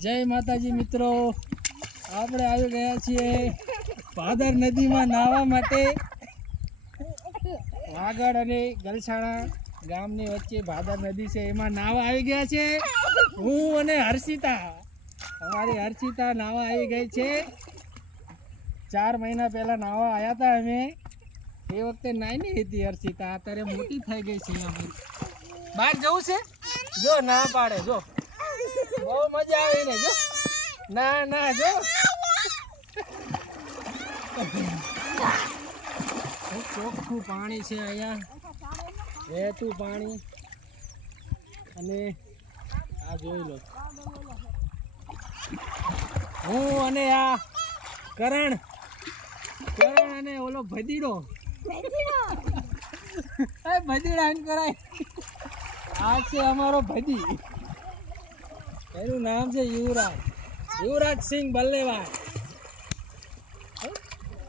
જય માતાજી મિત્રો, આપણે આવી ગયા છીએ ભાદર નદીમાં નાહવા માટે. વાગડ અને ગલસાણા ગામની વચ્ચે ભાદર નદી છે, એમાં નાહવા આવી ગયા છે. હું અને હર્ષિતા, અમારી હર્ષિતા નાહવા આવી ગઈ છે. 4 મહિના પહેલાં નાહવા આવ્યા હતા અમે. એ વખતે નાની હતી હર્ષિતા, અત્યારે મોટી થઈ ગઈ છે. બહાર જવું છે, જો ના પાડે, જો બહુ મજા આવે ને, જો ના ના જો ચોખ્ખું પાણી છે અહીંયા, વહેતું પાણી. અને આ જોઈ લો, હું અને આ કરણ અને ઓલો ભદીડો ભદીડા એમ કરાય. આ છે અમારો ભદી, એનું નામ છે યુવરાજ સિંહ બલ્લેવાડ.